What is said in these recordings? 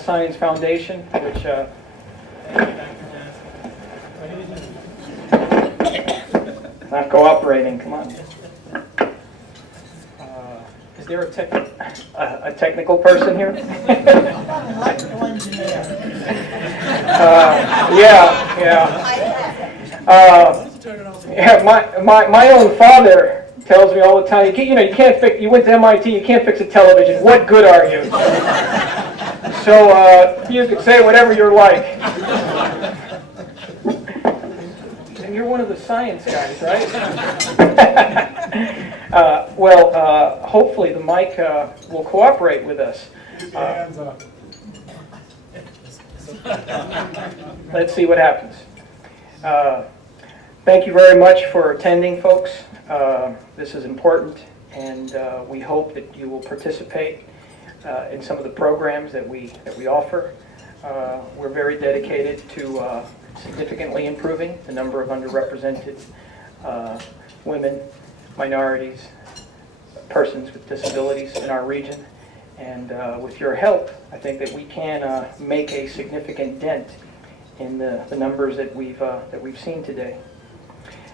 Science Foundation, which not cooperating. Come on. Is there a technical person here? Electrical engineer. My own father tells me all the time. You can't fix. You went to MIT. You can't fix a television. What good are you? So you can say whatever you're like. And you're one of the science guys, right? Hopefully the mic will cooperate with us. Let's see what happens. Thank you very much for attending, folks. This is important, and we hope that you will participate in some of the programs that we offer. We're very dedicated to significantly improving the number of underrepresented women, minorities, persons with disabilities in our region. And with your help, I think that we can make a significant dent in the numbers that we've seen today.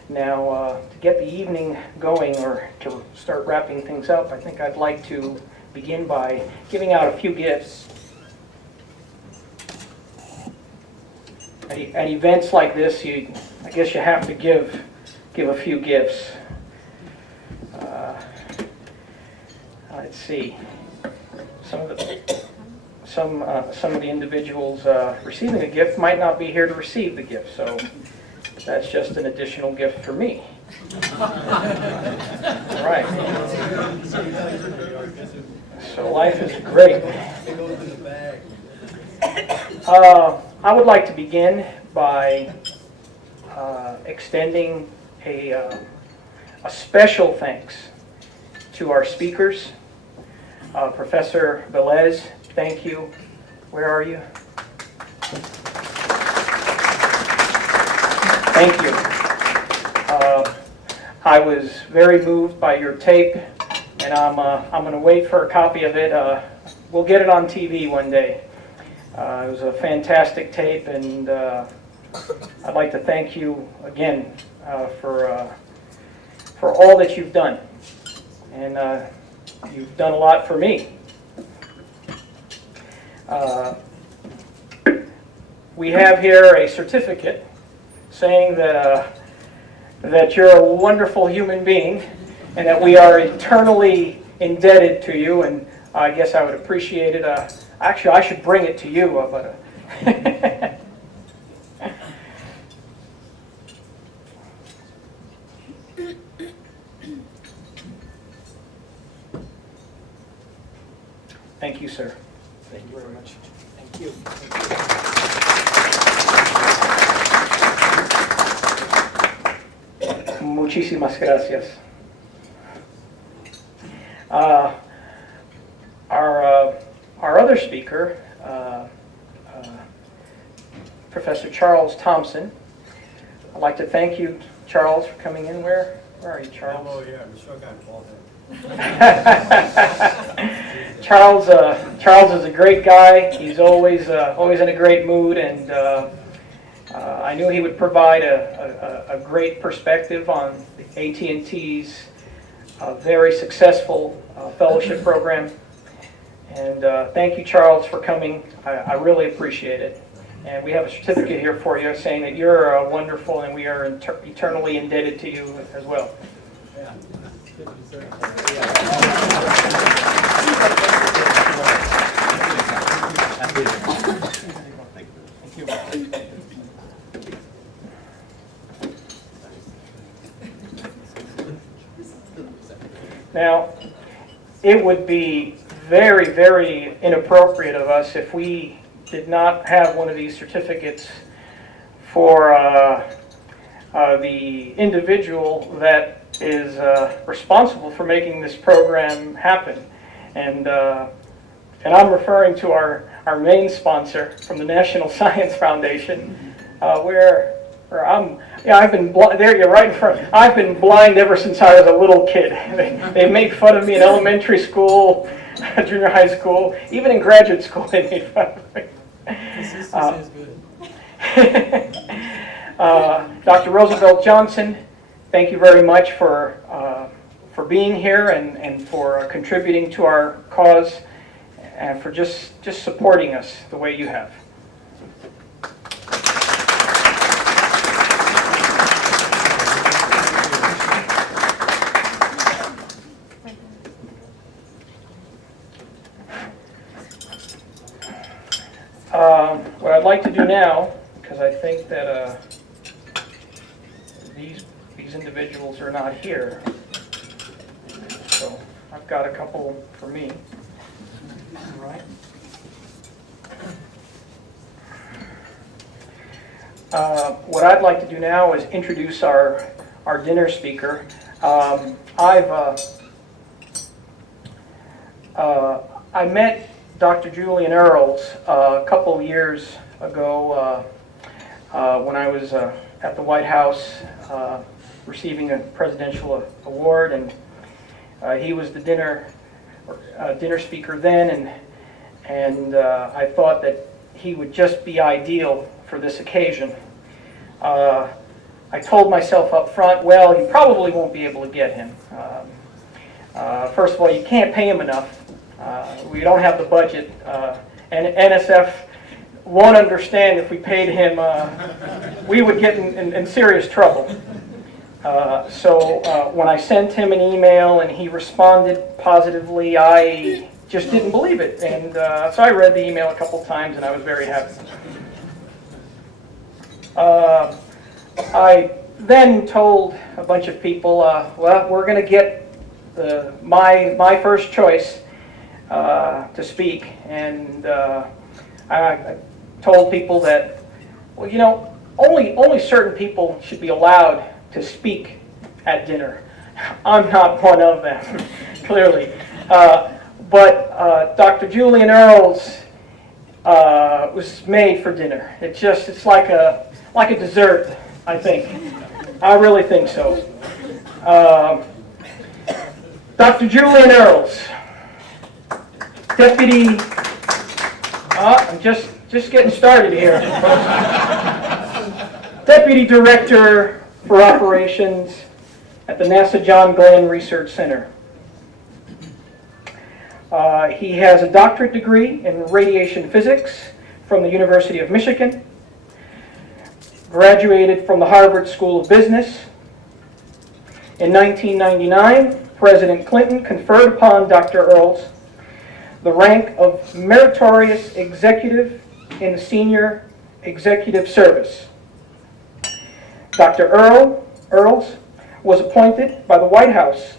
Now, to get the evening going, or to start wrapping things up, I think I'd like to begin by giving out a few gifts. At events like this, I guess you have to give a few gifts. Let's see. Some of the individuals receiving a gift might not be here to receive the gift, so that's just an additional gift for me. All right. So life is great. I would like to begin by extending a special thanks to our speakers. Professor Velez, thank you. Where are you? Thank you. I was very moved by your tape, and I'm going to wait for a copy of it. We'll get it on TV one day. It was a fantastic tape, and I'd like to thank you again for all that you've done, and you've done a lot for me. We have here a certificate saying that you're a wonderful human being, and that we are eternally indebted to you. And I guess I would appreciate it. Actually, I should bring it to you. But thank you, sir. Thank you very much. Thank you. Muchísimas gracias. Our other speaker, Professor Charles Thompson. I'd like to thank you, Charles, for coming in. Where are you, Charles? Oh yeah, I'm sure got involved in. Charles is a great guy. He's always in a great mood, and I knew he would provide a great perspective on AT&T's very successful fellowship program. And thank you, Charles, for coming. I really appreciate it. And we have a certificate here for you saying that you're wonderful, and we are eternally indebted to you as well. Yeah. Thank you. Now, it would be very, very inappropriate of us if we did not have one of these certificates for the individual that is responsible for making this program happen. And I'm referring to our main sponsor from the National Science Foundation, where I've been blind. There, you're right in front. I've been blind ever since I was a little kid. They make fun of me in elementary school. junior high school, even in graduate school they made fun of me. Consistency is good. Dr. Roosevelt Johnson, thank you very much for being here and for contributing to our cause and for just supporting us the way you have. What I'd like to do now, because I think that these individuals are not here, so I've got a couple for me. All right. What I'd like to do now is introduce our dinner speaker. I met Dr. Julian Earls a couple years ago when I was at the White House receiving a presidential award, and he was the dinner speaker then, and I thought that he would just be ideal for this occasion. I told myself up front, well, you probably won't be able to get him. First of all, you can't pay him enough. We don't have the budget, and NSF won't understand if we paid him. We would get in serious trouble. So when I sent him an email and he responded positively, I just didn't believe it. And so I read the email a couple times and I was very happy. I then told a bunch of people, well, we're going to get my first choice to speak, and I told people that, well, you know, only certain people should be allowed to speak at dinner. I'm not one of them, clearly. But Dr. Julian Earls was made for dinner. It's like a dessert, I think. I really think so. Dr. Julian Earls, Deputy, I'm just getting started here. Deputy Director for Operations at the NASA John Glenn Research Center. He has a doctorate degree in radiation physics from the University of Michigan, graduated from the Harvard School of Business. In 1999, President Clinton conferred upon Dr. Earls the rank of Meritorious Executive in the Senior Executive Service. Dr. Earls was appointed by the White House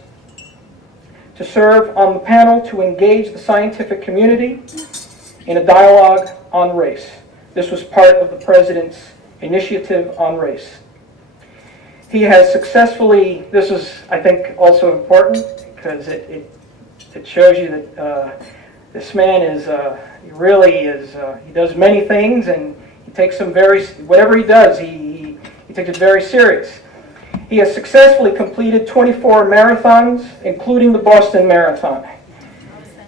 to serve on the panel to engage the scientific community in a dialogue on race. This was part of the President's Initiative on Race. He has successfully, this is, I think, also important because it shows you that this man is, he really is, he does many things, and he takes them whatever he does, he takes it very serious. He has successfully completed 24 marathons, including the Boston Marathon.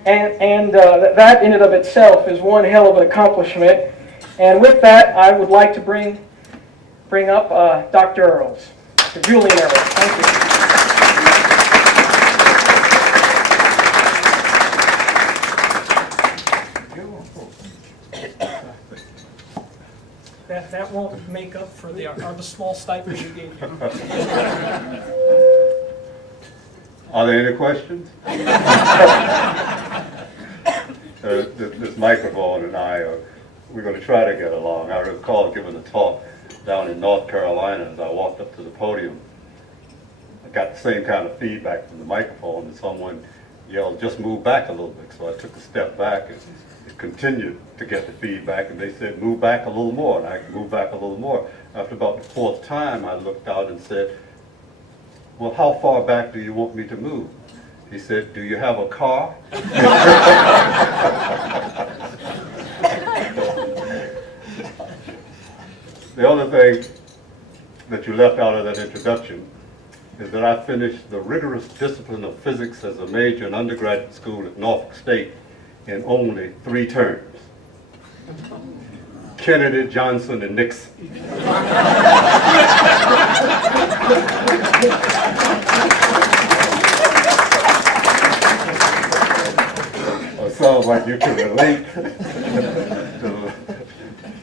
And that in and of itself is one hell of an accomplishment. And with that, I would like to bring up Dr. Earls, Dr. Julian Earls. Thank you. That won't make up for the small stipend you gave you. Are there any questions? This microphone and I, we're going to try to get along. I recall giving a talk down in North Carolina as I walked up to the podium. I got the same kind of feedback from the microphone, and someone yelled, "Just move back a little bit." So I took a step back, and it continued to get the feedback, and they said, "Move back a little more," and I moved back a little more. After about the fourth time, I looked out and said, "Well, how far back do you want me to move?" He said, "Do you have a car?" The other thing that you left out of that introduction is that I finished the rigorous discipline of physics as a major in undergraduate school at Norfolk State in only 3 terms. Kennedy, Johnson, and Nixon. It sounds like you can relate to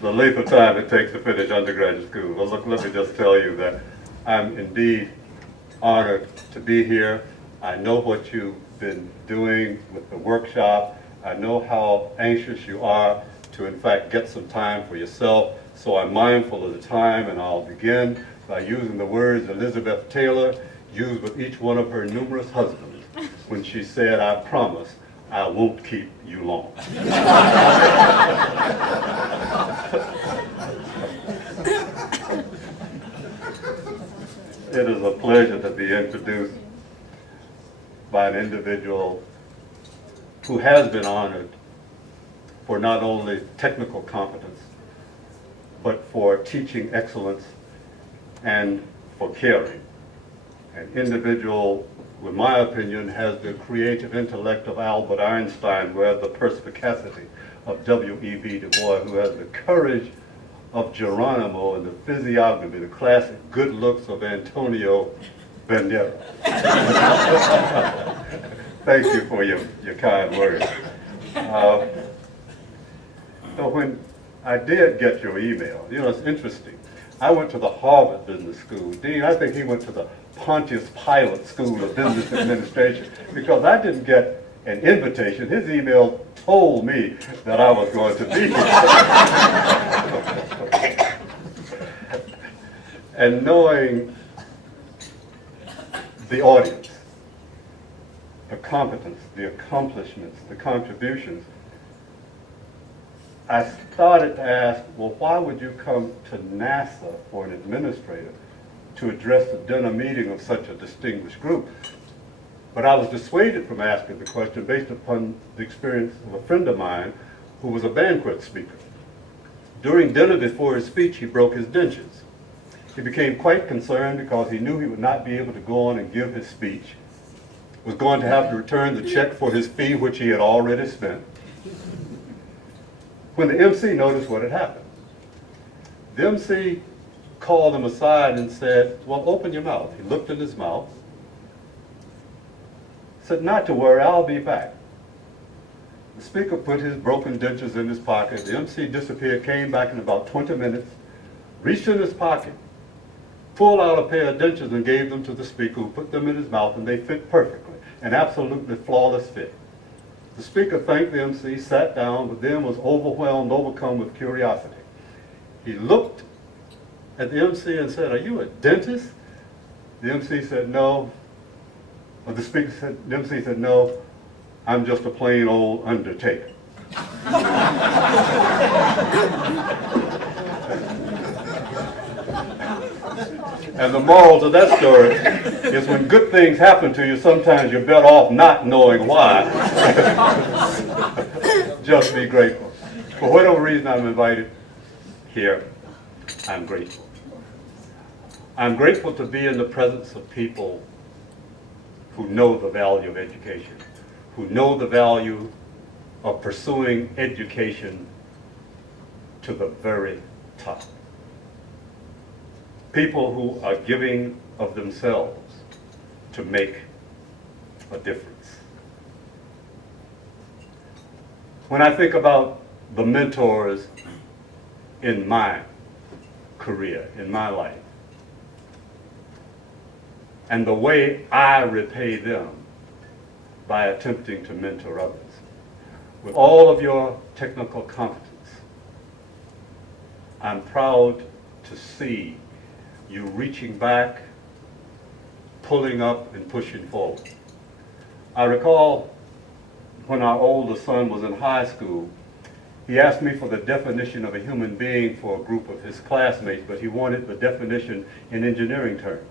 the length of time it takes to finish undergraduate school. Well, look, let me just tell you that I'm indeed honored to be here. I know what you've been doing with the workshop. I know how anxious you are to, in fact, get some time for yourself. So I'm mindful of the time, and I'll begin by using the words Elizabeth Taylor used with each one of her numerous husbands when she said, "I promise I won't keep you long." It is a pleasure to be introduced by an individual who has been honored for not only technical competence, but for teaching excellence and for caring. An individual, in my opinion, has the creative intellect of Albert Einstein, who has the perspicacity of W.E.B. Du Bois, who has the courage of Geronimo, and the physiognomy, the classic good looks of Antonio Banderas. Thank you for your kind words. So when I did get your email, you know, it's interesting. I went to the Harvard Business School. Dean, I think he went to the Pontius Pilate School of Business Administration, because I didn't get an invitation. His email told me that I was going to be here. And knowing the audience, the competence, the accomplishments, the contributions, I started to ask, well, why would you come to NASA for an administrator to address the dinner meeting of such a distinguished group? But I was dissuaded from asking the question based upon the experience of a friend of mine who was a banquet speaker. During dinner before his speech, he broke his dentures. He became quite concerned because he knew he would not be able to go on and give his speech, was going to have to return the check for his fee, which he had already spent. When the MC noticed what had happened, the MC called him aside and said, well, open your mouth. He looked in his mouth, said, not to worry, I'll be back. The speaker put his broken dentures in his pocket. The MC disappeared, came back in about 20 minutes, reached in his pocket, pulled out a pair of dentures and gave them to the speaker, who put them in his mouth, and they fit perfectly, an absolutely flawless fit. The speaker thanked the MC, sat down, but then was overwhelmed, overcome with curiosity. He looked at the MC and said, are you a dentist? The MC said, no. Or the speaker said, the MC said, no, I'm just a plain old undertaker. And the moral to that story is when good things happen to you, sometimes you're better off not knowing why. Just be grateful. For whatever reason I'm invited here, I'm grateful. I'm grateful to be in the presence of people who know the value of education, who know the value of pursuing education to the very top. People who are giving of themselves to make a difference. When I think about the mentors in my career, in my life, and the way I repay them by attempting to mentor others, with all of your technical competence, I'm proud to see you reaching back, pulling up, and pushing forward. I recall when our oldest son was in high school, he asked me for the definition of a human being for a group of his classmates, but he wanted the definition in engineering terms.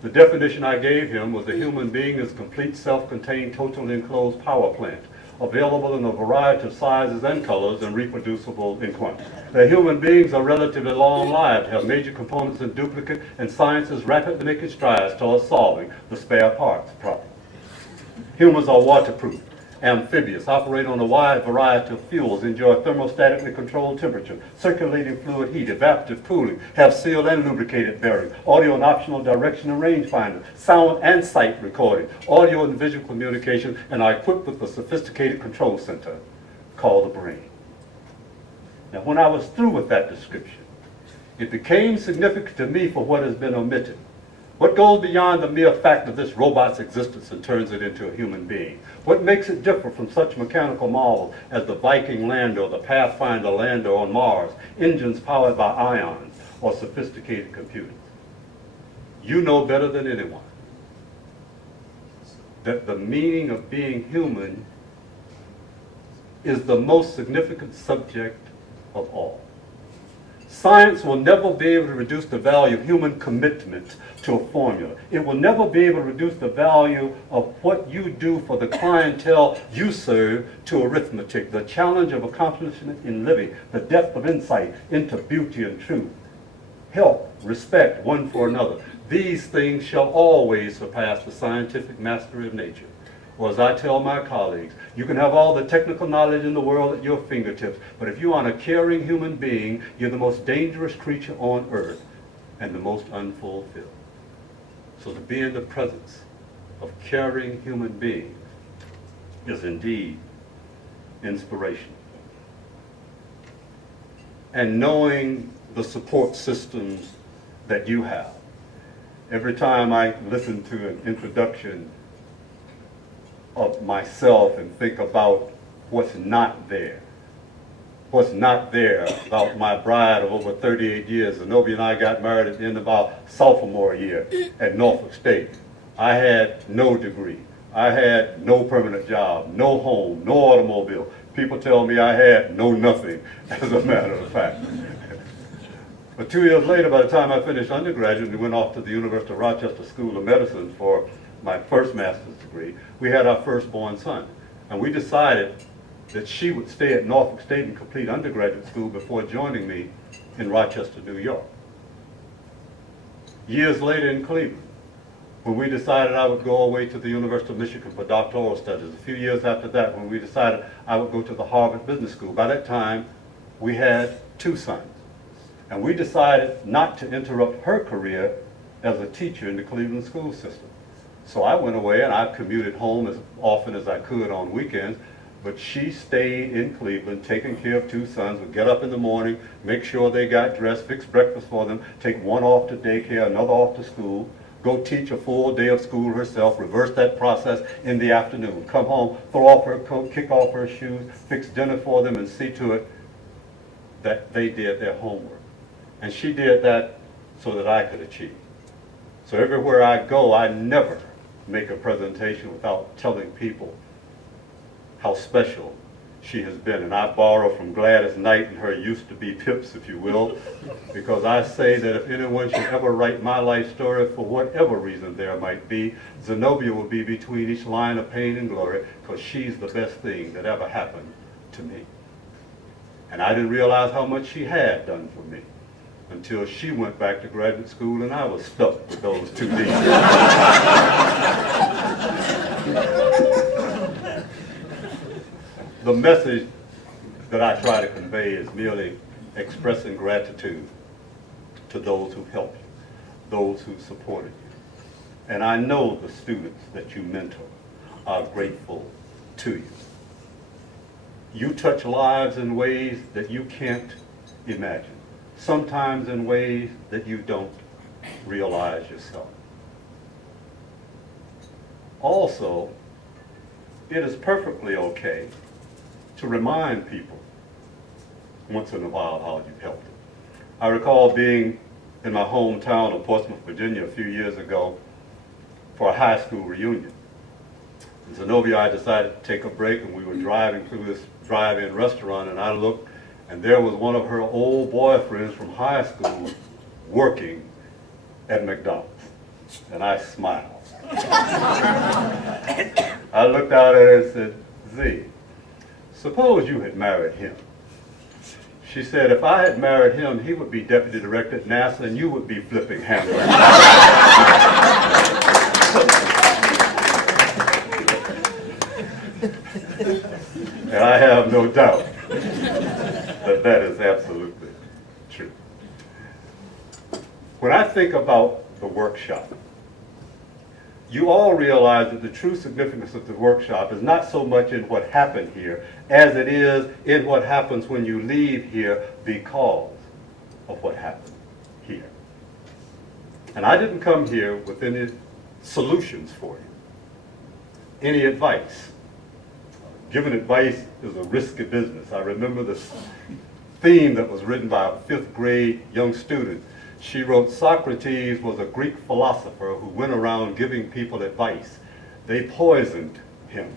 The definition I gave him was a human being is a complete self-contained, totally enclosed power plant. available in a variety of sizes and colors, and reproducible in quantity. That human beings are relatively long-lived, have major components in duplicate, and science is rapidly making strides towards solving the spare parts problem. Humans are waterproof, amphibious, operate on a wide variety of fuels, enjoy thermostatically controlled temperature, circulating fluid heat, evaporative cooling, have sealed and lubricated bearings, audio and optional direction and rangefinder, sound and sight recording, audio and visual communication, and are equipped with a sophisticated control center called the brain. Now, when I was through with that description, it became significant to me for what has been omitted. What goes beyond the mere fact of this robot's existence and turns it into a human being? What makes it different from such mechanical marvels as the Viking lander or the Pathfinder lander on Mars, engines powered by ions, or sophisticated computers? You know better than anyone that the meaning of being human is the most significant subject of all. Science will never be able to reduce the value of human commitment to a formula. It will never be able to reduce the value of what you do for the clientele you serve to arithmetic, the challenge of accomplishment in living, the depth of insight into beauty and truth, help, respect one for another. These things shall always surpass the scientific mastery of nature. Or as I tell my colleagues, you can have all the technical knowledge in the world at your fingertips, but if you aren't a caring human being, you're the most dangerous creature on earth and the most unfulfilled. So to be in the presence of caring human beings is indeed inspirational. And knowing the support systems that you have. Every time I listen to an introduction of myself and think about what's not there. What's not there about my bride of over 38 years. Zenobia and I got married at the end of our sophomore year at Norfolk State. I had no degree. I had no permanent job, no home, no automobile. People tell me I had no nothing, as a matter of fact. But 2 years later, by the time I finished undergraduate and went off to the University of Rochester School of Medicine for my first master's degree, we had our firstborn son. And we decided that she would stay at Norfolk State and complete undergraduate school before joining me in Rochester, New York. Years later in Cleveland, when we decided I would go away to the University of Michigan for doctoral studies. A few years after that, when we decided I would go to the Harvard Business School. By that time, we had 2 sons. And we decided not to interrupt her career as a teacher in the Cleveland school system. So I went away and I commuted home as often as I could on weekends, but she stayed in Cleveland taking care of 2 sons, would get up in the morning, make sure they got dressed, fix breakfast for them, take one off to daycare, another off to school, go teach a full day of school herself, reverse that process in the afternoon, come home, throw off her coat, kick off her shoes, fix dinner for them, and see to it that they did their homework. And she did that so that I could achieve. So everywhere I go, I never make a presentation without telling people how special she has been. And I borrow from Gladys Knight and her used to be pips, if you will, because I say that if anyone should ever write my life story for whatever reason there might be, Zenobia will be between each line of pain and glory, because she's the best thing that ever happened to me. And I didn't realize how much she had done for me until she went back to graduate school and I was stuck with those 2 D's. The message that I try to convey is merely expressing gratitude to those who helped you, those who supported you. And I know the students that you mentor are grateful to you. You touch lives in ways that you can't imagine, sometimes in ways that you don't realize yourself. Also, it is perfectly okay to remind people once in a while how you've helped them. I recall being in my hometown of Portsmouth, Virginia a few years ago for a high school reunion. And Zenobia and I decided to take a break, and we were driving through this drive-in restaurant, and I looked, and there was one of her old boyfriends from high school working at McDonald's. And I smiled. I looked out at her and said, Z, suppose you had married him. She said, if I had married him, he would be deputy director at NASA and you would be flipping hamburgers. And I have no doubt that that is absolutely true. When I think about the workshop, you all realize that the true significance of the workshop is not so much in what happened here as it is in what happens when you leave here because of what happened here. And I didn't come here with any solutions for you, any advice. Giving advice is a risky business. I remember this theme that was written by a 5th grade young student. She wrote, Socrates was a Greek philosopher who went around giving people advice. They poisoned him.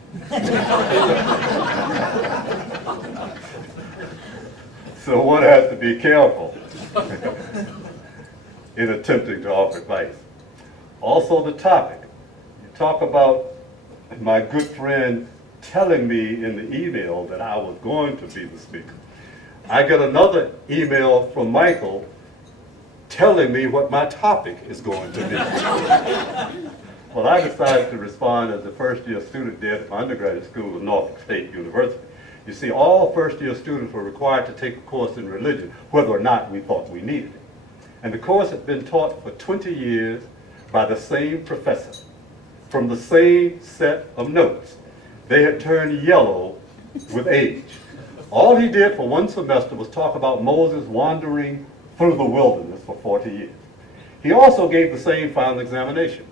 So one has to be careful in attempting to offer advice. Also the topic. You talk about my good friend telling me in the email that I was going to be the speaker. I get another email from Michael telling me what my topic is going to be. Well, I decided to respond as a first-year student did at my undergraduate school at Norfolk State University. You see, all first-year students were required to take a course in religion, whether or not we thought we needed it. And the course had been taught for 20 years by the same professor, from the same set of notes. They had turned yellow with age. All he did for one semester was talk about Moses wandering through the wilderness for 40 years. He also gave the same final examination.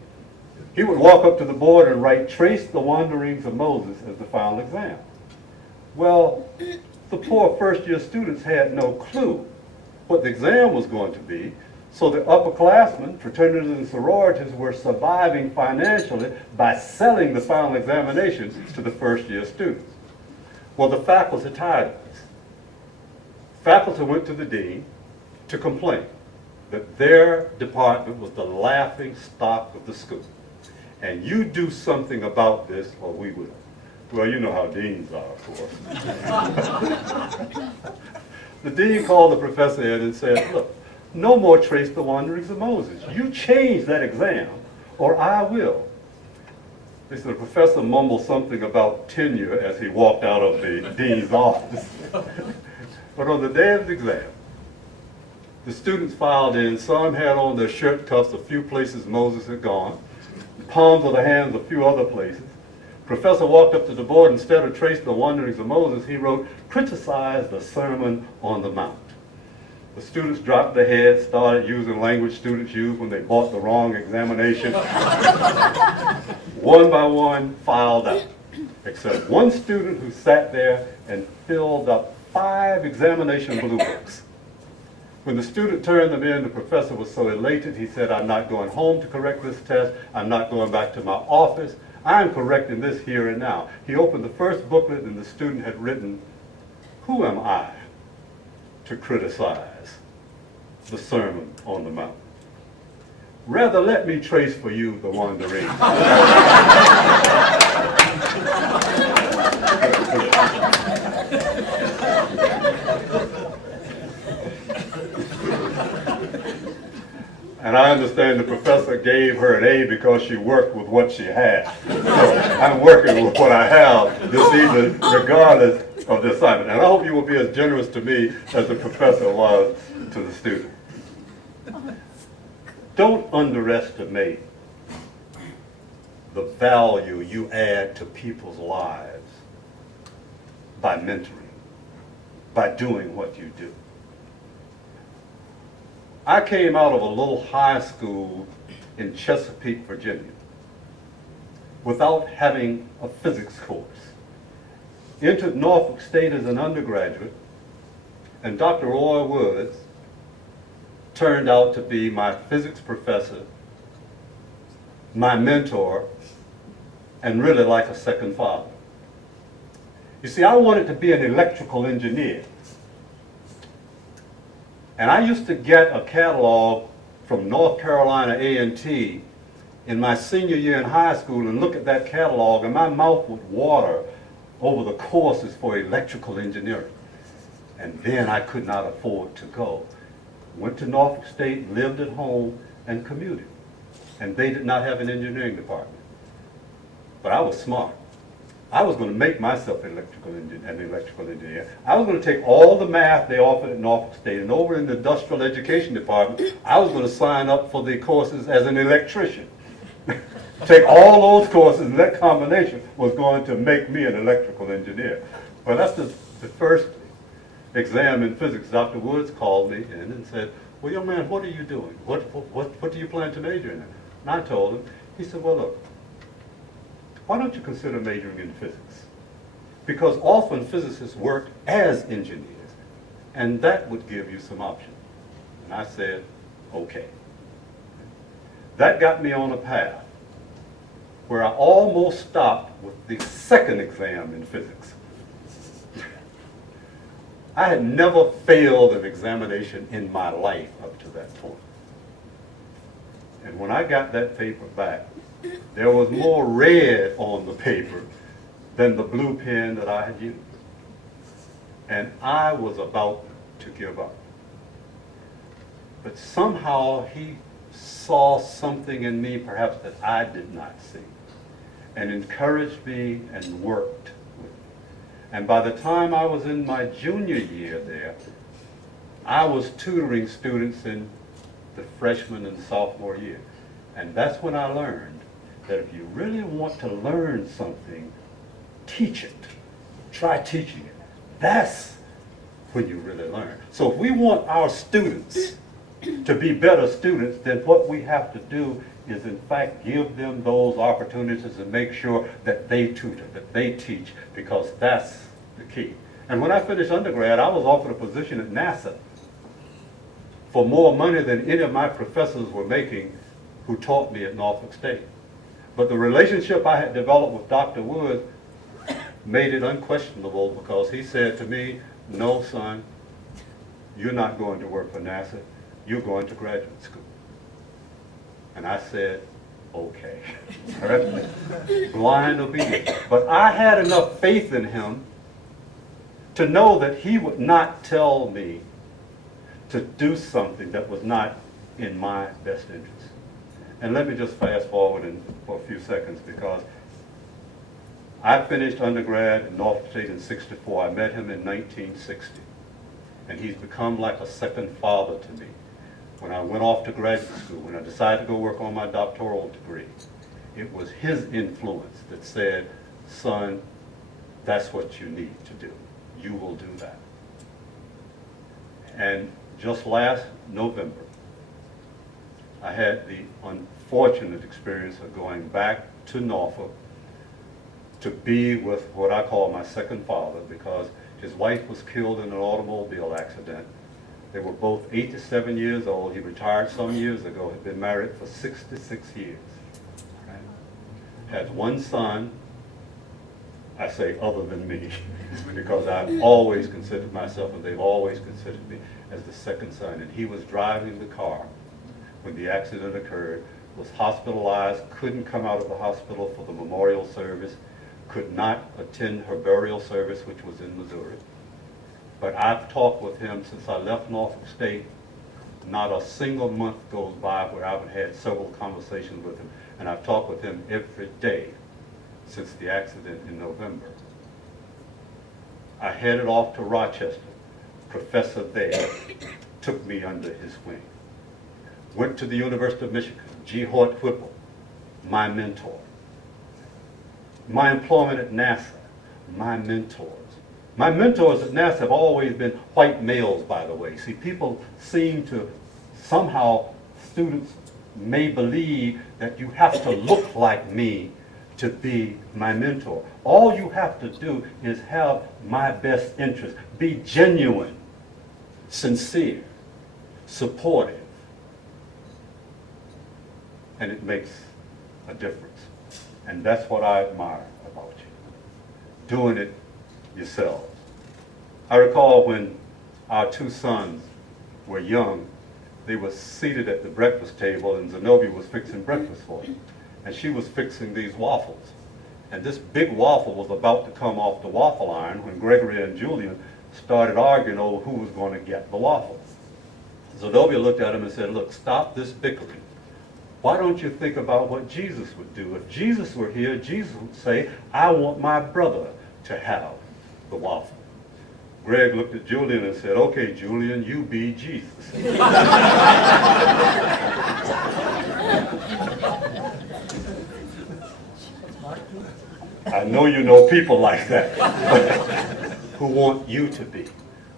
He would walk up to the board and write, trace the wanderings of Moses as the final exam. Well, the poor first-year students had no clue what the exam was going to be, so the upperclassmen, fraternities and sororities, were surviving financially by selling the final examinations to the first-year students. Well, the faculty tired of this. Faculty went to the dean to complain that their department was the laughing stock of the school. And you do something about this or we will. Well, you know how deans are, of course. The dean called the professor in and said, look, no more trace the wanderings of Moses. You change that exam or I will. They said the professor mumbled something about tenure as he walked out of the dean's office. But on the day of the exam, the students filed in. Some had on their shirt cuffs a few places Moses had gone, palms of the hands a few other places. Professor walked up to the board. Instead of tracing the wanderings of Moses, he wrote, criticize the Sermon on the Mount. The students dropped their heads, started using language students use when they bought the wrong examination. One by one filed out, except one student who sat there and filled up 5 examination blue books. When the student turned them in, the professor was so elated, he said, I'm not going home to correct this test. I'm not going back to my office. I'm correcting this here and now. He opened the first booklet and the student had written, who am I to criticize the Sermon on the Mount? Rather, let me trace for you the wanderings. And I understand the professor gave her an A because she worked with what she had. So I'm working with what I have this evening, regardless of the assignment. And I hope you will be as generous to me as the professor was to the student. Don't underestimate the value you add to people's lives by mentoring, by doing what you do. I came out of a little high school in Chesapeake, Virginia, without having a physics course. Entered Norfolk State as an undergraduate, and Dr. Roy Woods turned out to be my physics professor, my mentor, and really like a second father. You see, I wanted to be an electrical engineer. And I used to get a catalog from North Carolina A&T in my senior year in high school and look at that catalog, and my mouth would water over the courses for electrical engineering. And then I could not afford to go. Went to Norfolk State, lived at home, and commuted. And they did not have an engineering department. But I was smart. I was going to make myself an electrical engineer. I was going to take all the math they offered at Norfolk State, and over in the industrial education department, I was going to sign up for the courses as an electrician. Take all those courses, and that combination was going to make me an electrical engineer. Well, that's the first exam in physics. Dr. Woods called me in and said, well, young man, what are you doing? What do you plan to major in? And I told him. He said, well, look, why don't you consider majoring in physics? Because often physicists work as engineers, and that would give you some options. And I said, okay. That got me on a path where I almost stopped with the second exam in physics. I had never failed an examination in my life up to that point. And when I got that paper back, there was more red on the paper than the blue pen that I had used. And I was about to give up. But somehow he saw something in me perhaps that I did not see, and encouraged me and worked with me. And by the time I was in my junior year there, I was tutoring students in the freshman and sophomore year. And that's when I learned that if you really want to learn something, teach it. Try teaching it. That's when you really learn. So if we want our students to be better students, then what we have to do is in fact give them those opportunities and make sure that they tutor, that they teach, because that's the key. And when I finished undergrad, I was offered a position at NASA for more money than any of my professors were making who taught me at Norfolk State. But the relationship I had developed with Dr. Wood made it unquestionable, because he said to me, no, son, you're not going to work for NASA. You're going to graduate school. And I said, okay. Blind obedience. But I had enough faith in him to know that he would not tell me to do something that was not in my best interest. And let me just fast forward for a few seconds, because I finished undergrad at Norfolk State in '64. I met him in 1960. And he's become like a second father to me. When I went off to graduate school, when I decided to go work on my doctoral degree, it was his influence that said, son, that's what you need to do. You will do that. And just last November, I had the unfortunate experience of going back to Norfolk to be with what I call my second father, because his wife was killed in an automobile accident. They were both 87 years old. He retired some years ago, had been married for 66 years. Right? Had one son, I say other than me, because I've always considered myself, and they've always considered me, as the second son. And he was driving the car when the accident occurred, was hospitalized, couldn't come out of the hospital for the memorial service, could not attend her burial service, which was in Missouri. But I've talked with him since I left Norfolk State. Not a single month goes by where I haven't had several conversations with him. And I've talked with him every day since the accident in November. I headed off to Rochester. Professor there took me under his wing. Went to the University of Michigan. G. Hort Whipple, my mentor. My employment at NASA, my mentors. My mentors at NASA have always been white males, by the way. See, people seem to, somehow, students may believe that you have to look like me to be my mentor. All you have to do is have my best interest. Be genuine, sincere, supportive. And it makes a difference. And that's what I admire about you, doing it yourselves. I recall when our two sons were young, they were seated at the breakfast table, and Zenobia was fixing breakfast for them. And she was fixing these waffles. And this big waffle was about to come off the waffle iron when Gregory and Julian started arguing over who was going to get the waffle. Zenobia looked at him and said, look, stop this bickering. Why don't you think about what Jesus would do? If Jesus were here, Jesus would say, I want my brother to have the waffle. Greg looked at Julian and said, okay, Julian, you be Jesus. I know you know people like that who want you to be,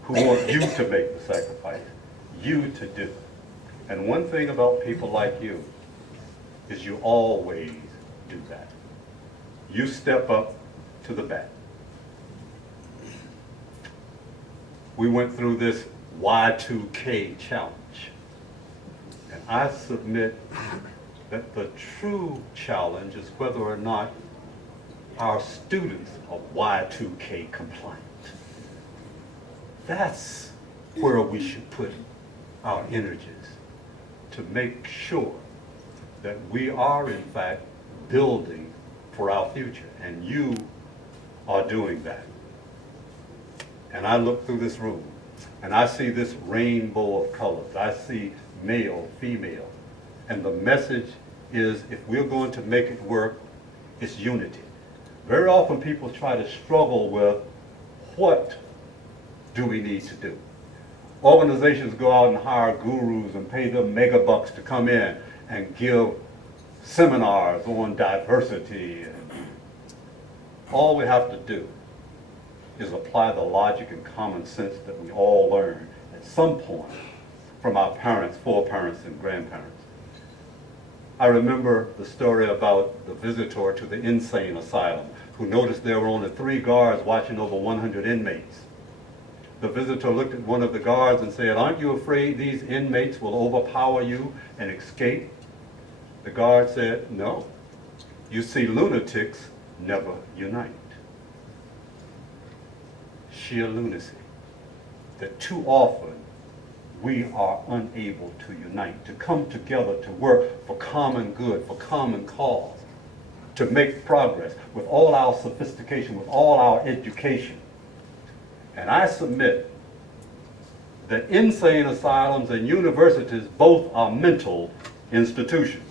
who want you to make the sacrifice, you to do. And one thing about people like you is you always do that. You step up to the bat. We went through this Y2K challenge, and I submit that the true challenge is whether or not our students are Y2K compliant. That's where we should put our energies, to make sure that we are in fact building for our future, and you are doing that. And I look through this room and I see this rainbow of colors. I see male, female, and the message is, if we're going to make it work, it's unity. Very often people try to struggle with, what do we need to do? Organizations go out and hire gurus and pay them mega bucks to come in and give seminars on diversity. And all we have to do is apply the logic and common sense that we all learn at some point from our parents, foreparents, and grandparents. I remember the story about the visitor to the insane asylum who noticed there were only 3 guards watching over 100 inmates. The visitor looked at one of the guards and said, aren't you afraid these inmates will overpower you and escape? The guard said, no. You see, lunatics never unite. Sheer lunacy. That too often we are unable to unite, to come together, to work for common good, for common cause, to make progress with all our sophistication, with all our education. And I submit that insane asylums and universities both are mental institutions.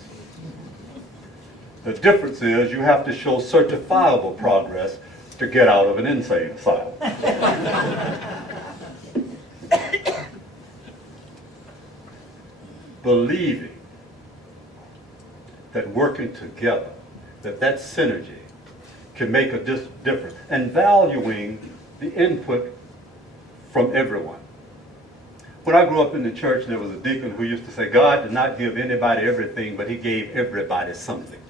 The difference is you have to show certifiable progress to get out of an insane asylum. Believing that working together, that synergy can make a difference, and valuing the input from everyone. When I grew up in the church, there was a deacon who used to say, God did not give anybody everything, but he gave everybody something.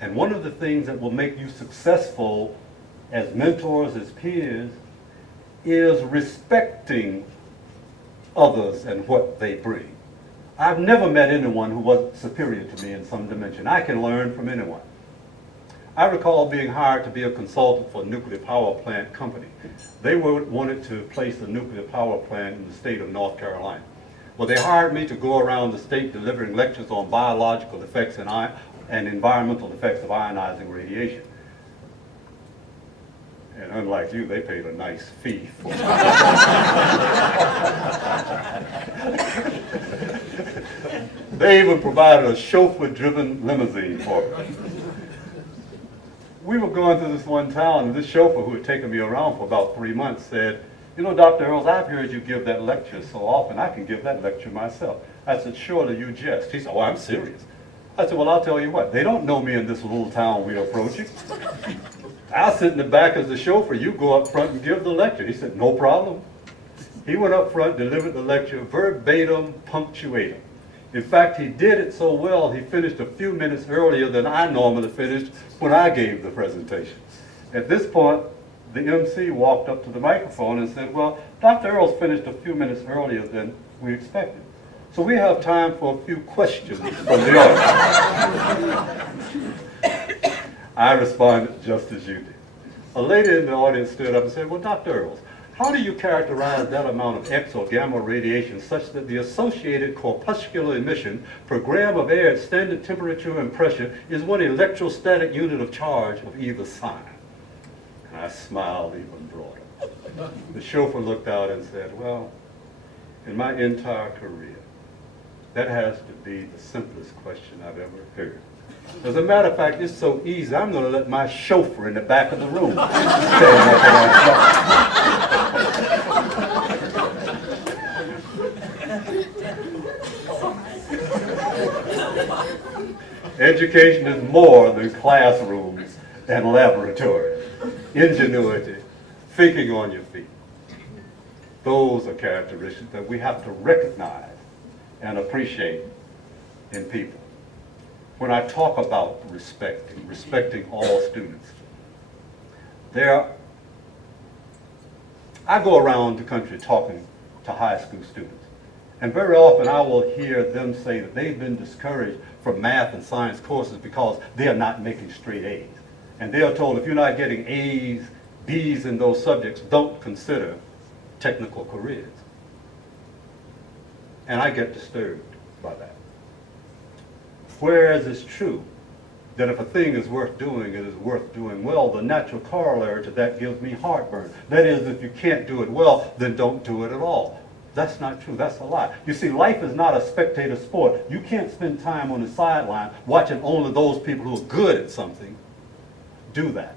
And one of the things that will make you successful as mentors, as peers, is respecting others and what they bring. I've never met anyone who wasn't superior to me in some dimension. I can learn from anyone. I recall being hired to be a consultant for a nuclear power plant company. They wanted to place a nuclear power plant in the state of North Carolina. Well, they hired me to go around the state delivering lectures on biological effects and environmental effects of ionizing radiation. And unlike you, they paid a nice fee for it. They even provided a chauffeur-driven limousine for me. We were going through this one town, and this chauffeur who had taken me around for about 3 months said, you know, Dr. Earls, I've heard you give that lecture so often, I can give that lecture myself. I said, surely you jest. He said, oh, I'm serious. I said, well, I'll tell you what, they don't know me in this little town we're approaching. I'll sit in the back as the chauffeur, you go up front and give the lecture. He said, no problem. He went up front, delivered the lecture, verbatim, punctuated. In fact, he did it so well, he finished a few minutes earlier than I normally finished when I gave the presentation. At this point, the MC walked up to the microphone and said, well, Dr. Earls finished a few minutes earlier than we expected. So we have time for a few questions from the audience. I responded just as you did. A lady in the audience stood up and said, well, Dr. Earls, How do you characterize that amount of X or gamma radiation such that the associated corpuscular emission per gram of air at standard temperature and pressure is one electrostatic unit of charge of either sign? And I smiled even broader. The chauffeur looked out and said, well, in my entire career, that has to be the simplest question I've ever heard. As a matter of fact, it's so easy, I'm going to let my chauffeur in the back of the room Education is more than classrooms and laboratories. Ingenuity, thinking on your feet. Those are characteristics that we have to recognize and appreciate in people. When I talk about respecting all students, I go around the country talking to high school students, and very often I will hear them say that they've been discouraged from math and science courses because they are not making straight A's. And they are told if you're not getting A's, B's in those subjects, don't consider technical careers. And I get disturbed by that. Whereas it's true that if a thing is worth doing, it is worth doing well, the natural corollary to that gives me heartburn. That is, if you can't do it well, then don't do it at all. That's not true. That's a lie. You see, life is not a spectator sport. You can't spend time on the sideline watching only those people who are good at something do that.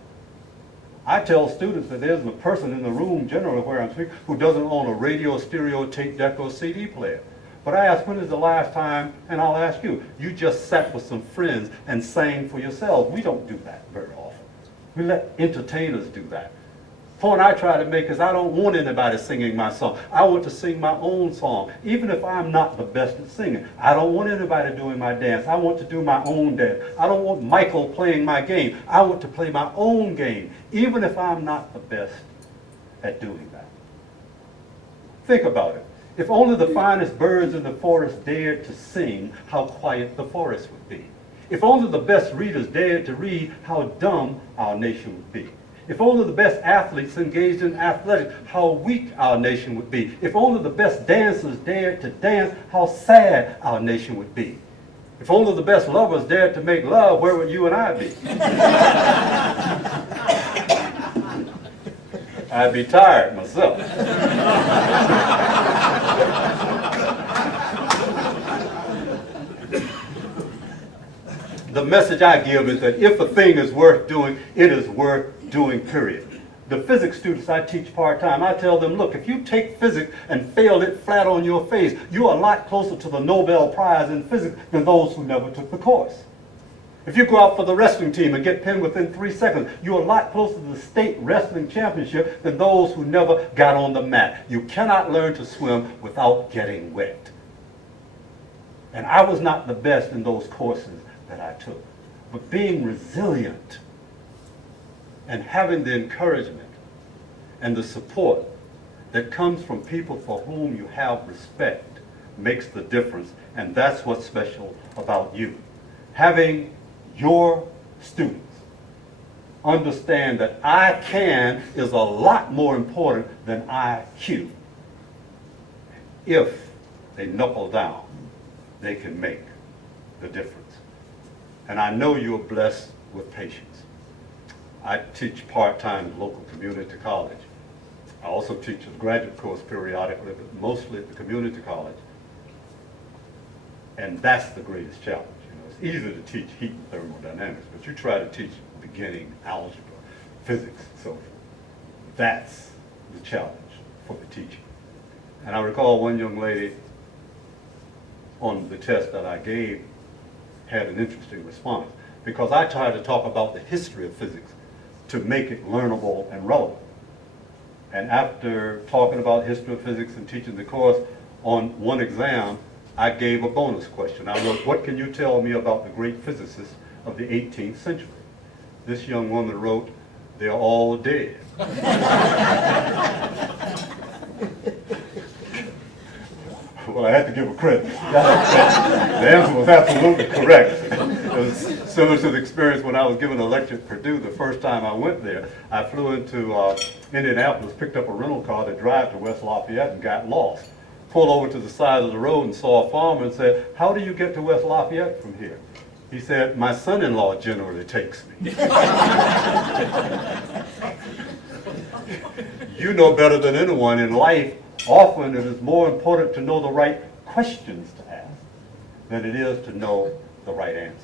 I tell students that there isn't a person in the room, generally where I'm speaking, who doesn't own a radio, stereo, tape deck, or CD player. But I ask, when is the last time, and I'll ask you, you just sat with some friends and sang for yourselves? We don't do that very often. We let entertainers do that. The point I try to make is I don't want anybody singing my song. I want to sing my own song, even if I'm not the best at singing. I don't want anybody doing my dance. I want to do my own dance. I don't want Michael playing my game. I want to play my own game, even if I'm not the best at doing that. Think about it. If only the finest birds in the forest dared to sing, how quiet the forest would be. If only the best readers dared to read, how dumb our nation would be. If only the best athletes engaged in athletics, how weak our nation would be. If only the best dancers dared to dance, how sad our nation would be. If only the best lovers dared to make love, where would you and I be? I'd be tired myself. The message I give is that if a thing is worth doing, it is worth doing, period. The physics students I teach part-time, I tell them, look, if you take physics and fail it flat on your face, you're a lot closer to the Nobel Prize in physics than those who never took the course. If you go out for the wrestling team and get pinned within 3 seconds, you're a lot closer to the state wrestling championship than those who never got on the mat. You cannot learn to swim without getting wet. And I was not the best in those courses that I took. But being resilient and having the encouragement and the support that comes from people for whom you have respect makes the difference. And that's what's special about you. Having your students understand that I can is a lot more important than IQ. If they knuckle down, they can make the difference. And I know you're blessed with patience. I teach part-time at local community college. I also teach a graduate course periodically, but mostly at the community college. And that's the greatest challenge. It's easy to teach heat and thermodynamics, but you try to teach beginning algebra, physics, and so forth. That's the challenge for the teacher. And I recall one young lady on the test that I gave had an interesting response, because I tried to talk about the history of physics to make it learnable and relevant. And after talking about history of physics and teaching the course, on one exam, I gave a bonus question. I wrote, what can you tell me about the great physicists of the 18th century? This young woman wrote, they're all dead. Well, I had to give her credit. The answer was absolutely correct. It was similar to the experience when I was giving a lecture at Purdue the first time I went there. I flew into Indianapolis, picked up a rental car to drive to West Lafayette and got lost. Pulled over to the side of the road and saw a farmer and said, "How do you get to West Lafayette from here?" He said, "My son-in-law generally takes me." You know better than anyone in life, often it is more important to know the right questions to ask than it is to know the right answers.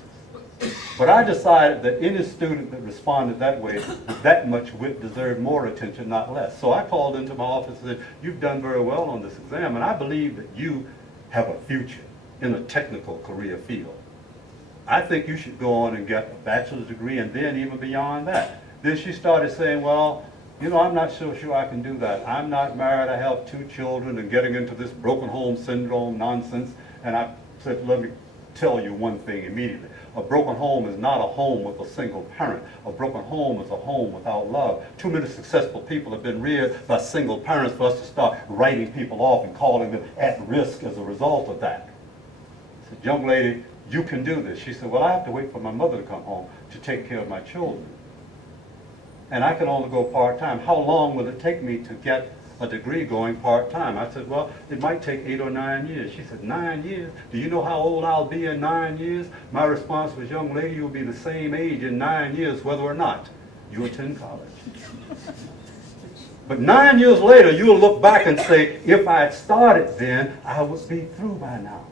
But I decided that any student that responded that way with that much wit deserved more attention, not less. So I called into my office and said, "You've done very well on this exam, and I believe that you have a future in a technical career field. I think you should go on and get a bachelor's degree and then even beyond that." Then she started saying, "Well, you know, I'm not so sure I can do that. I'm not married, I have 2 children," and getting into this broken home syndrome nonsense. And I said, "Let me tell you one thing immediately. A broken home is not a home with a single parent. A broken home is a home without love. Too many successful people have been reared by single parents for us to start writing people off and calling them at risk as a result of that." I said, "Young lady, you can do this." She said, "Well, I have to wait for my mother to come home to take care of my children. And I can only go part-time. How long will it take me to get a degree going part-time?" I said, "Well, it might take 8 or 9 years." She said, 9 years? Do you know how old I'll be in 9 years? My response was, "Young lady, you'll be the same age in 9 years whether or not you attend college." But 9 years later, you'll look back and say, "If I had started then, I would be through by now."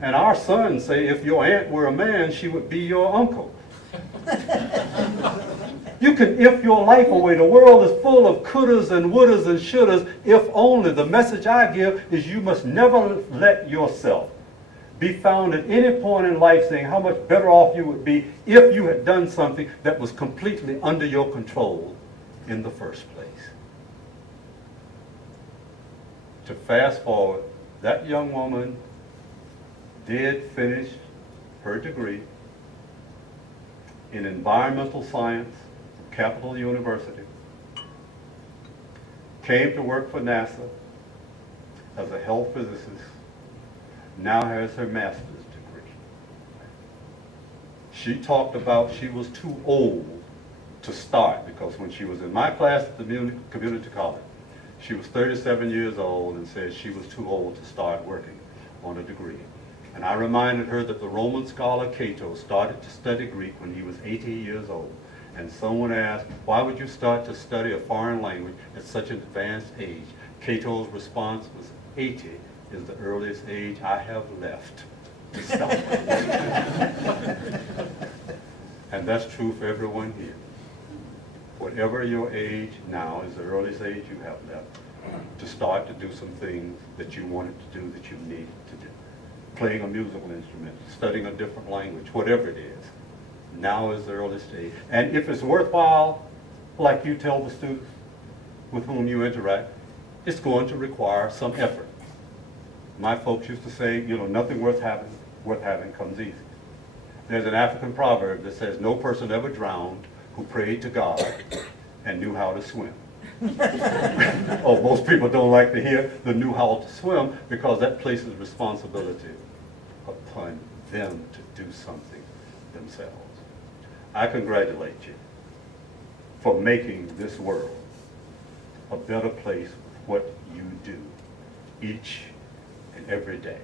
And our sons say, "If your aunt were a man, she would be your uncle." You can if your life away. The world is full of couldas and wouldas and shouldas. If only. The message I give is you must never let yourself be found at any point in life saying how much better off you would be if you had done something that was completely under your control in the first place. To fast forward, that young woman did finish her degree in environmental science from Capital University, came to work for NASA as a health physicist, now has her master's degree. She talked about she was too old to start, because when she was in my class at the community college, she was 37 years old and said she was too old to start working on a degree. And I reminded her that the Roman scholar Cato started to study Greek when he was 80 years old. And someone asked, "Why would you start to study a foreign language at such an advanced age?" Cato's response was, 80 is the earliest age I have left to start. And that's true for everyone here. Whatever your age now is the earliest age you have left to start to do some things that you wanted to do, that you needed to do. Playing a musical instrument, studying a different language, whatever it is. Now is the earliest age. And if it's worthwhile, like you tell the students with whom you interact, it's going to require some effort. My folks used to say, you know, nothing worth having comes easy. There's an African proverb that says, "No person ever drowned who prayed to God and knew how to swim." Oh, most people don't like to hear the "knew how to swim" because that places responsibility upon them to do something themselves. I congratulate you for making this world a better place with what you do each and every day.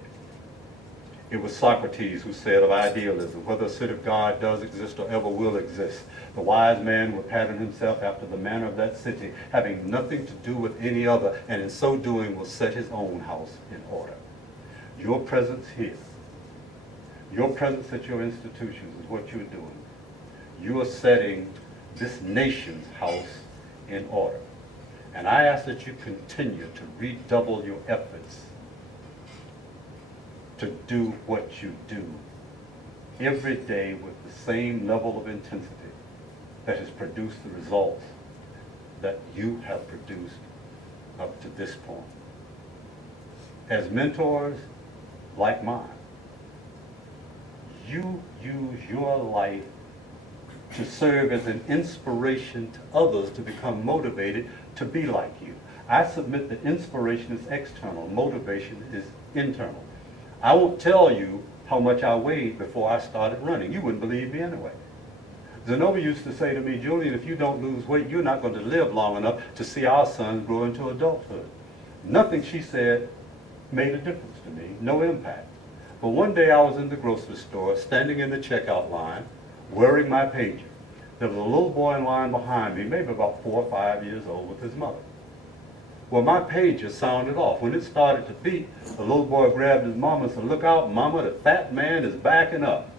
It was Socrates who said of idealism, "Whether a city of God does exist or ever will exist, the wise man will pattern himself after the manner of that city, having nothing to do with any other, and in so doing will set his own house in order." Your presence here, your presence at your institutions is what you're doing. You are setting this nation's house in order. And I ask that you continue to redouble your efforts to do what you do every day with the same level of intensity that has produced the results that you have produced up to this point. As mentors like mine, you use your life to serve as an inspiration to others to become motivated to be like you. I submit that inspiration is external, motivation is internal. I won't tell you how much I weighed before I started running. You wouldn't believe me anyway. Zenobia used to say to me, Julian, if you don't lose weight, you're not going to live long enough to see our sons grow into adulthood. Nothing she said made a difference to me, no impact. But one day I was in the grocery store, standing in the checkout line, wearing my pager. There was a little boy in line behind me, maybe about 4 or 5 years old, with his mother. Well, my pager sounded off. When it started to beep, the little boy grabbed his mama and said, "Look out, mama, the fat man is backing up."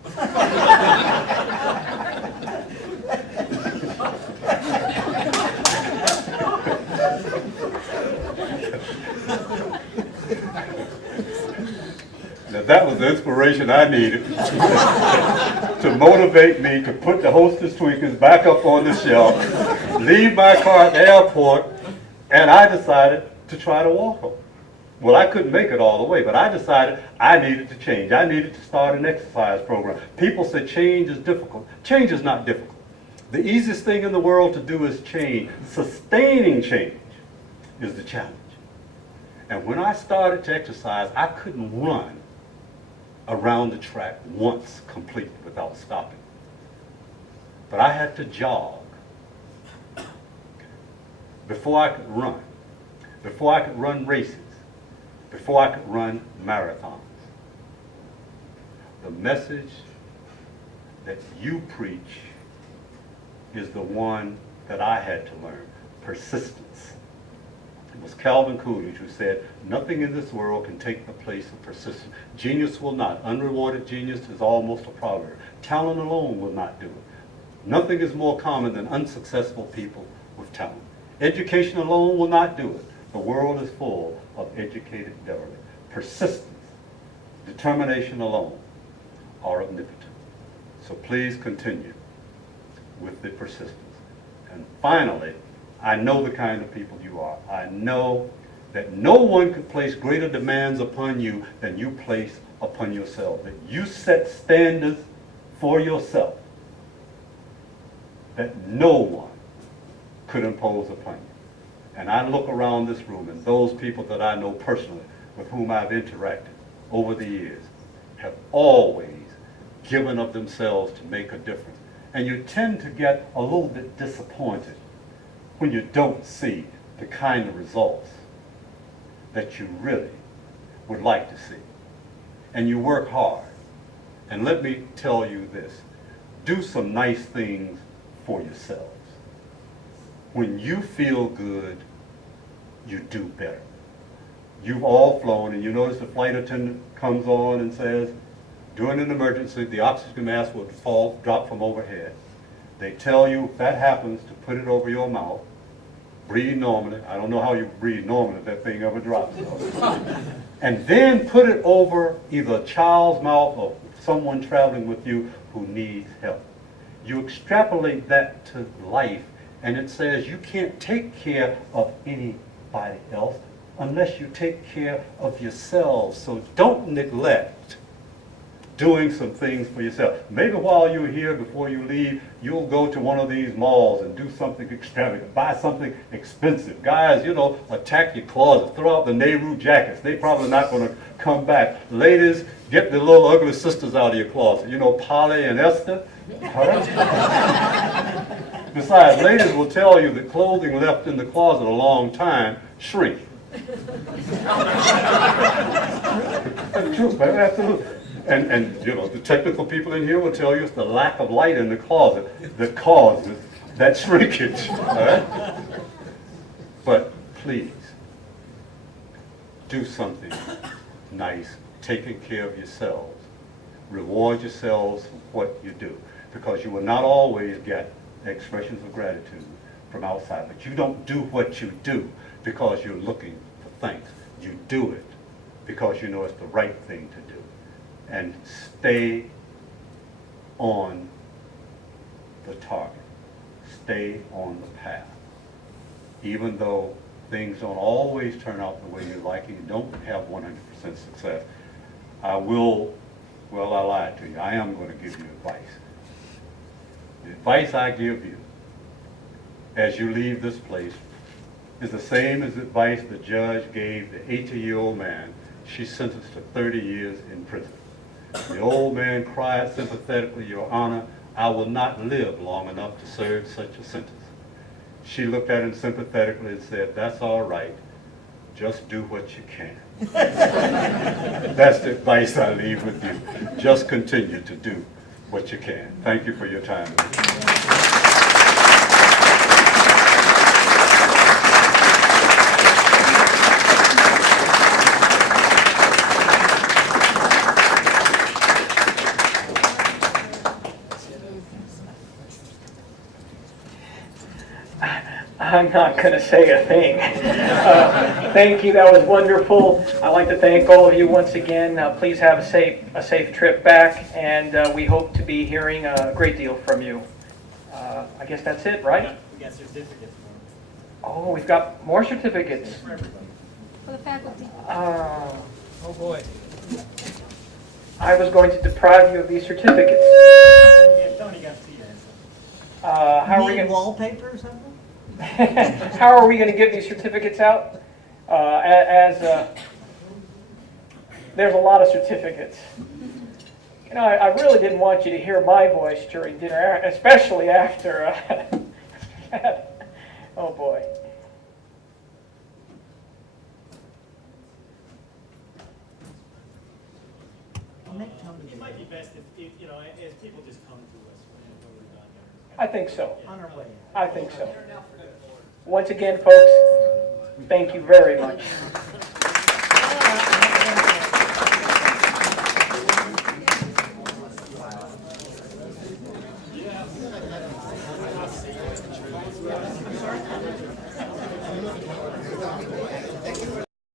Now that was the inspiration I needed to motivate me to put the Hostess Tweakers back up on the shelf, leave my car at the airport, and I decided to try to walk home. Well, I couldn't make it all the way, but I decided I needed to change. I needed to start an exercise program. People said change is difficult. Change is not difficult. The easiest thing in the world to do is change. Sustaining change is the challenge. And when I started to exercise, I couldn't run around the track once completely without stopping. But I had to jog before I could run, before I could run races, before I could run marathons. The message that you preach is the one that I had to learn: persistence. It was Calvin Coolidge who said, "Nothing in this world can take the place of persistence. Genius will not. Unrewarded genius is almost a proverb. Talent alone will not do it. Nothing is more common than unsuccessful people with talent. Education alone will not do it. The world is full of educated derelict. Persistence, determination alone are omnipotent." So please continue with the persistence. And finally, I know the kind of people you are. I know that no one could place greater demands upon you than you place upon yourself. That you set standards for yourself that no one could impose upon you. And I look around this room, and those people that I know personally, with whom I've interacted over the years, have always given of themselves to make a difference. And you tend to get a little bit disappointed when you don't see the kind of results that you really would like to see. And you work hard. And let me tell you this: do some nice things for yourselves. When you feel good, you do better. You've all flown, and you notice the flight attendant comes on and says, during an emergency, the oxygen mask will drop from overhead. They tell you if that happens to put it over your mouth, breathe normally. I don't know how you breathe normally if that thing ever drops. And then put it over either a child's mouth or someone traveling with you who needs help. You extrapolate that to life, and it says you can't take care of anybody else unless you take care of yourselves. So don't neglect doing some things for yourself. Maybe while you're here, before you leave, you'll go to one of these malls and do something extravagant, buy something expensive. Guys, you know, attack your closet, throw out the Nehru jackets. They're probably not going to come back. Ladies, get the little ugly sisters out of your closet. You know, Polly and Esther. All right? Besides, ladies will tell you that clothing left in the closet a long time shrink. That's true, man, absolutely. And you know, the technical people in here will tell you it's the lack of light in the closet that causes that shrinkage. All right? But please, do something nice, taking care of yourselves. Reward yourselves for what you do, because you will not always get expressions of gratitude from outside. But you don't do what you do because you're looking for thanks. You do it because you know it's the right thing to do. And stay on the target. Stay on the path. Even though things don't always turn out the way you like and you don't have 100% success, I lied to you. I am going to give you advice. The advice I give you as you leave this place is the same as advice the judge gave the 80-year-old man she sentenced to 30 years in prison. The old man cried sympathetically, "Your Honor, I will not live long enough to serve such a sentence." She looked at him sympathetically and said, "That's all right. Just do what you can." That's the advice I leave with you. Just continue to do what you can. Thank you for your time. I'm not going to say a thing. Thank you. That was wonderful. I'd like to thank all of you once again. Please have a safe trip back, and we hope to be hearing a great deal from you. I guess that's it, right? We got certificates Oh, we've got more certificates. for everybody. For the faculty. Oh, boy. I was going to deprive you of these certificates. Yeah, Tony got to you. How are we Need going? wallpaper or something? How are we going to give these certificates out? There's a lot of certificates. You know, I really didn't want you to hear my voice during dinner, especially after. Oh boy. I'll make Tony It might be best if you know, as people just come to us when we're done here. I think so. on our way. I think so. Once again, folks, thank you very much.